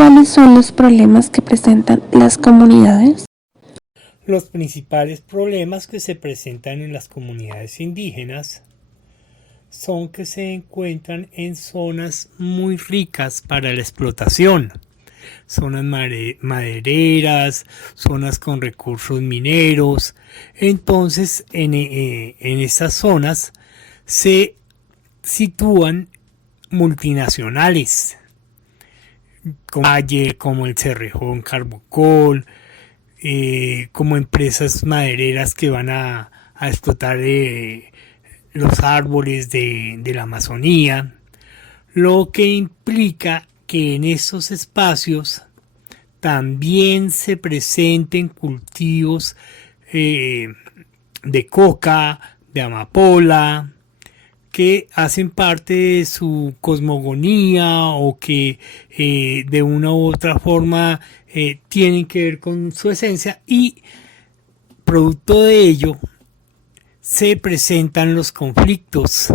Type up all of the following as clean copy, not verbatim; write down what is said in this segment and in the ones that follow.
¿Cuáles son los problemas que presentan las comunidades? Los principales problemas que se presentan en las comunidades indígenas son que se encuentran en zonas muy ricas para la explotación, zonas madereras, zonas con recursos mineros. Entonces en estas zonas se sitúan multinacionales como el Cerrejón Carbocol, como empresas madereras que van a explotar los árboles de la Amazonía, lo que implica que en estos espacios también se presenten cultivos de coca, de amapola, que hacen parte de su cosmogonía o que de una u otra forma tienen que ver con su esencia, y producto de ello se presentan los conflictos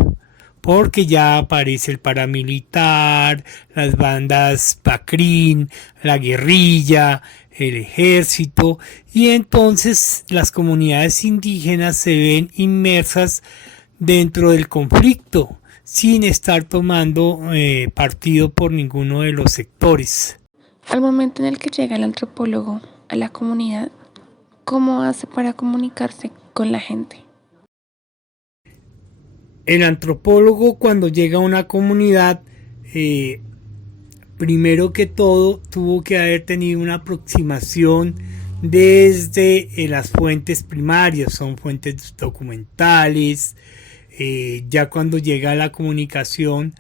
porque ya aparece el paramilitar, las bandas PACRIN, la guerrilla, el ejército, y entonces las comunidades indígenas se ven inmersas dentro del conflicto sin estar tomando partido por ninguno de los sectores. Al momento en el que llega el antropólogo a la comunidad, ¿cómo hace para comunicarse con la gente? El antropólogo, cuando llega a una comunidad, primero que todo tuvo que haber tenido una aproximación desde las fuentes primarias, son fuentes documentales. Ya cuando llega a la comunicación,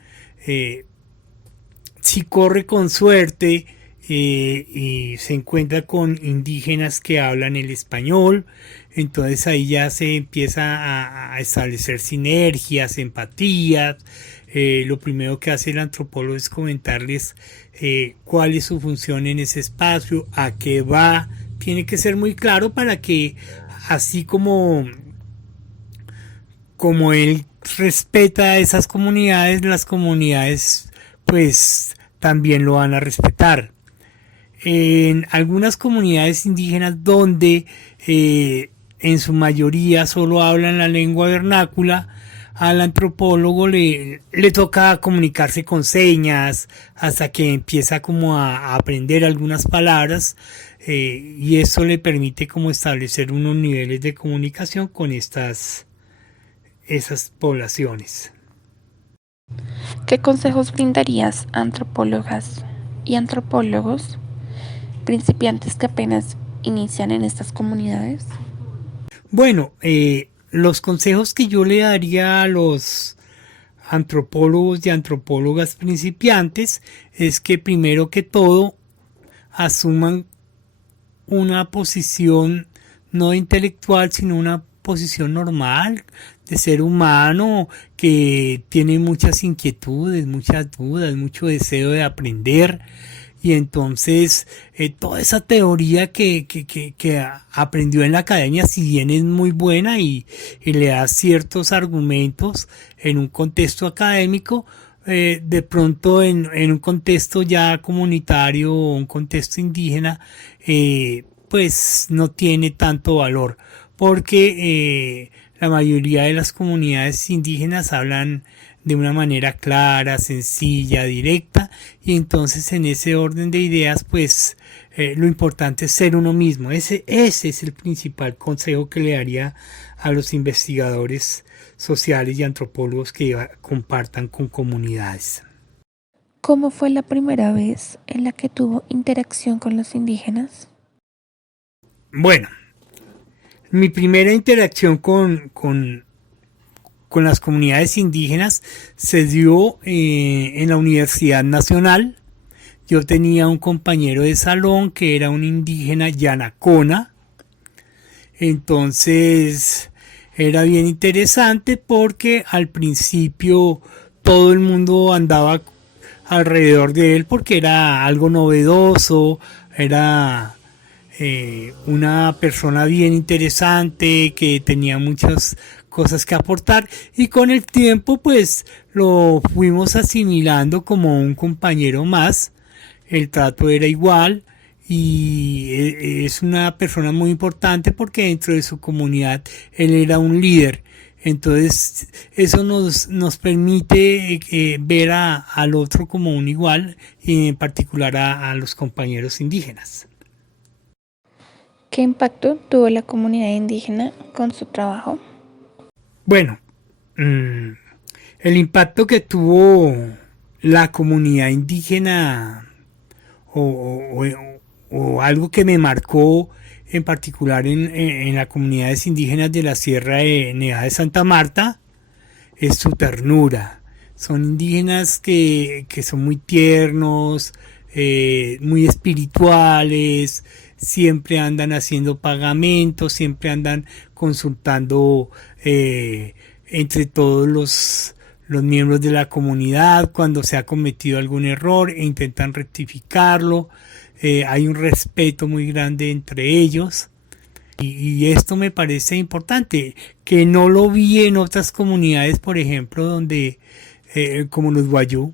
si corre con suerte y se encuentra con indígenas que hablan el español, entonces ahí ya se empieza a establecer sinergias, empatías. Lo primero que hace el antropólogo es comentarles cuál es su función en ese espacio, a qué va. Tiene que ser muy claro para que, así como él respeta a esas comunidades, las comunidades pues también lo van a respetar. En algunas comunidades indígenas donde en su mayoría solo hablan la lengua vernácula, al antropólogo le toca comunicarse con señas hasta que empieza como a aprender algunas palabras, y eso le permite como establecer unos niveles de comunicación con esas poblaciones. ¿Qué consejos brindarías a antropólogas y antropólogos principiantes que apenas inician en estas comunidades? Bueno, los consejos que yo le daría a los antropólogos y antropólogas principiantes es que primero que todo asuman una posición no intelectual, sino una posición normal de ser humano que tiene muchas inquietudes, muchas dudas, mucho deseo de aprender. Y entonces toda esa teoría que aprendió en la academia, si bien es muy buena y le da ciertos argumentos en un contexto académico, de pronto en un contexto ya comunitario o un contexto indígena, pues no tiene tanto valor, porque la mayoría de las comunidades indígenas hablan de una manera clara, sencilla, directa, y entonces en ese orden de ideas pues lo importante es ser uno mismo. Ese es el principal consejo que le daría a los investigadores sociales y antropólogos que compartan con comunidades. ¿Cómo fue la primera vez en la que tuvo interacción con los indígenas? Bueno, mi primera interacción con las comunidades indígenas se dio en la Universidad Nacional. Yo tenía un compañero de salón que era un indígena Yanacona. Entonces era bien interesante porque al principio todo el mundo andaba alrededor de él porque era algo novedoso, era una persona bien interesante que tenía muchas cosas que aportar, y con el tiempo pues lo fuimos asimilando como un compañero más el trato era igual y es una persona muy importante porque dentro de su comunidad él era un líder. Entonces eso nos permite ver al otro como un igual y en particular a los compañeros indígenas. ¿Qué impacto tuvo la comunidad indígena con su trabajo? Bueno, el impacto que tuvo la comunidad indígena o, o- o algo que me marcó en particular en las comunidades indígenas de la Sierra de Nevada de Santa Marta es su ternura. Son indígenas que son muy tiernos, muy espirituales, siempre andan haciendo pagamentos, siempre andan consultando entre todos los miembros de la comunidad cuando se ha cometido algún error e intentan rectificarlo. Hay un respeto muy grande entre ellos. Y esto me parece importante, que no lo vi en otras comunidades, por ejemplo, donde, como los Wayuu,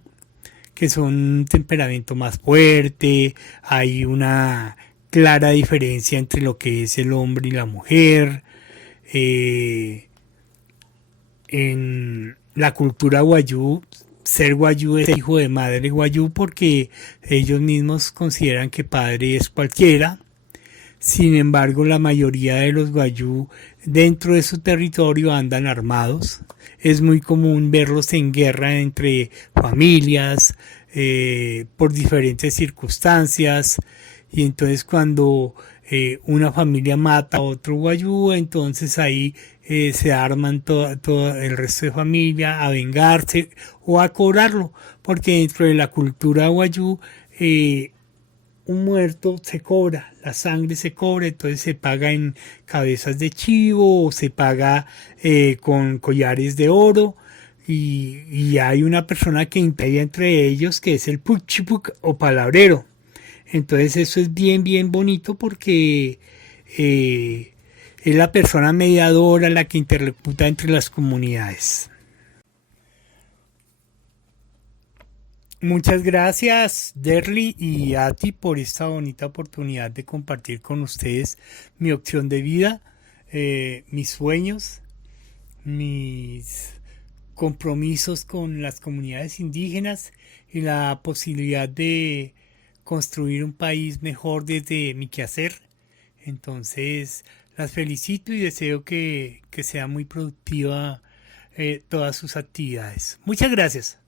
que son un temperamento más fuerte, hay una clara diferencia entre lo que es el hombre y la mujer. Eh, en la cultura Wayuu, ser Wayuu es hijo de madre Wayuu porque ellos mismos consideran que padre es cualquiera. Sin embargo, la mayoría de los Wayuu dentro de su territorio andan armados. Es muy común verlos en guerra entre familias, por diferentes circunstancias. Y entonces cuando una familia mata a otro Wayuu, entonces ahí se arman todo el resto de familia a vengarse o a cobrarlo. Porque dentro de la cultura Wayuu, un muerto se cobra, la sangre se cobra, entonces se paga en cabezas de chivo o se paga con collares de oro y hay una persona que impide entre ellos que es el puchipuk o palabrero. Entonces eso es bien, bien bonito porque es la persona mediadora, la que interlocuta entre las comunidades. Muchas gracias, Derly y a ti por esta bonita oportunidad de compartir con ustedes mi opción de vida, mis sueños, mis compromisos con las comunidades indígenas y la posibilidad de construir un país mejor desde mi quehacer. Entonces, las felicito y deseo que sea muy productiva todas sus actividades. Muchas gracias.